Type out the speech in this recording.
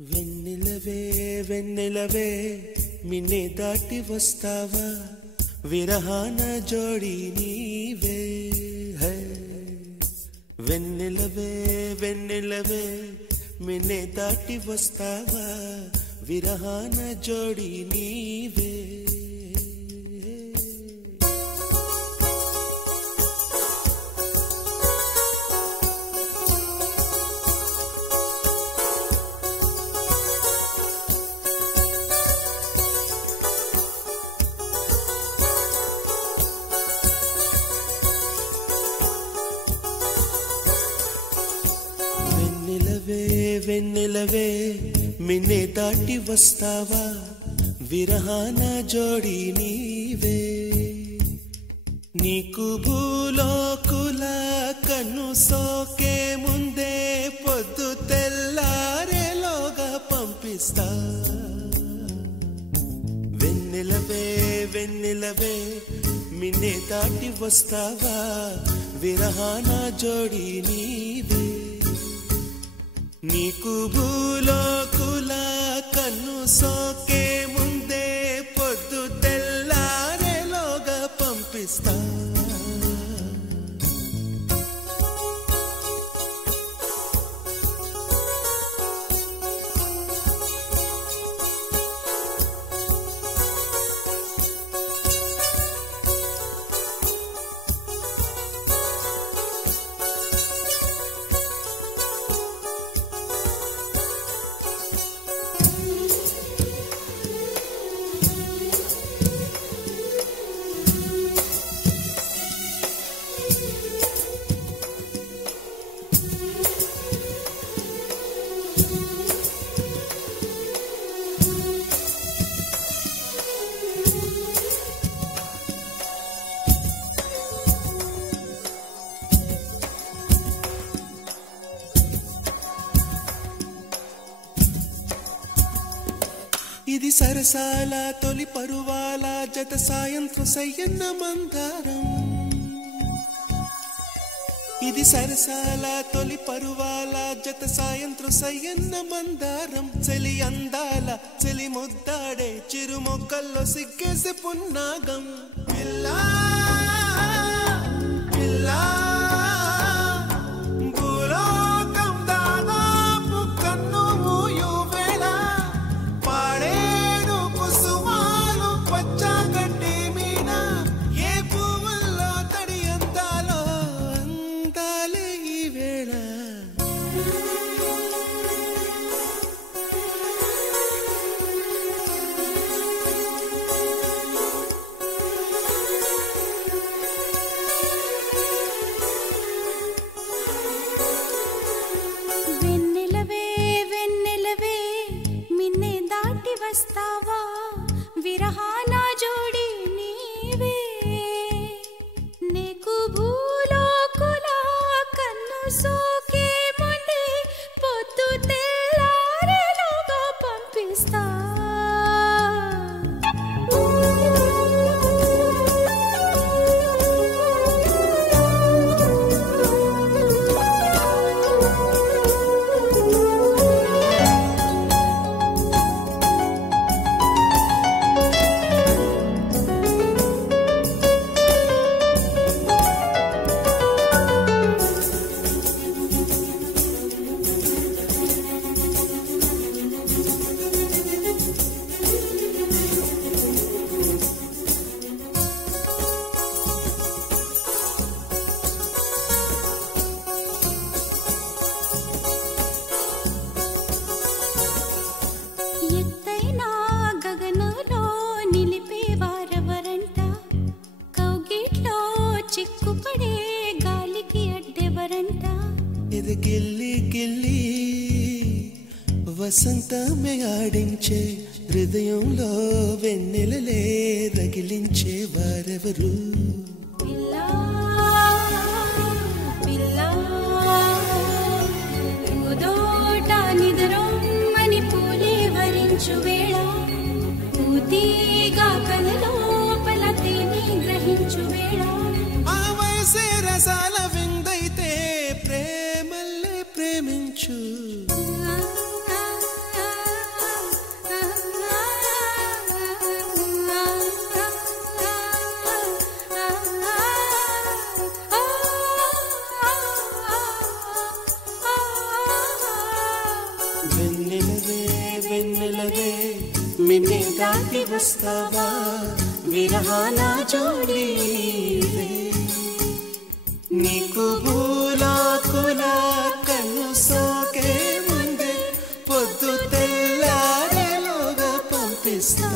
వెన్నెలవే వెన్నెలవే మిన్నే దాటి వస్తావా విరహాన జోడి నీవే హై వెన్నెలవే వెన్నెలవే మిన్నే దాటి వస్తావా విరహాన జోడి నీవే వెన్నెలవే మిన్నే దాటి వస్తావా విరహాన జోడి నీవే నీకు భూలోకుల కన్ను సోకే ముందే పొద్దు తెల్లారేలోగా పంపిస్తా వెన్నెలవే వెన్నెలవే మిన్నే దాటి వస్తావా విరహాన జోడి నీవే నీకు భూలోకుల కన్ను సోకే ముందే పొద్దు తెల్లారేలోగా పంపిస్తా ఇది సరసాల తొలి పరువాల జత సాయంత్రం సయ్యన్న మందారం ఇది సరసాల తొలి పరువాల జత సాయంత్రం సయ్యన్న మందారం చలి అందాల చలి ముద్దాడే చిరు మొక్కల్లో సిగ్గేసే పున్నాగం పిల్లా పిల్లా వస్తావా విరహాన జోడి నీవే నీకు భూలోకుల కన్ను సోకే ముందే పొద్దు తెల్లారేలోగా పంపిస్తా గిల్లి గిల్లి వసంతమే ఆడించే హృదయంలో వెన్నెలలే రగిలించే వారెవరు పిల్లా పిల్లా ఉదోట నిద్రొమ్మని పూలే వరించు వేళ పూతిగా కలలోపల తేని గ్రహించు వేళ ఆ వయసే రసాల విందైతే ప్రేమల్లే ప్రేమించు వస్తావా విరహాల జోడి నీకు భూలాకుల కన్ను సోకే ముందే పొద్దు తెల్లారేలోగా పంపిస్తా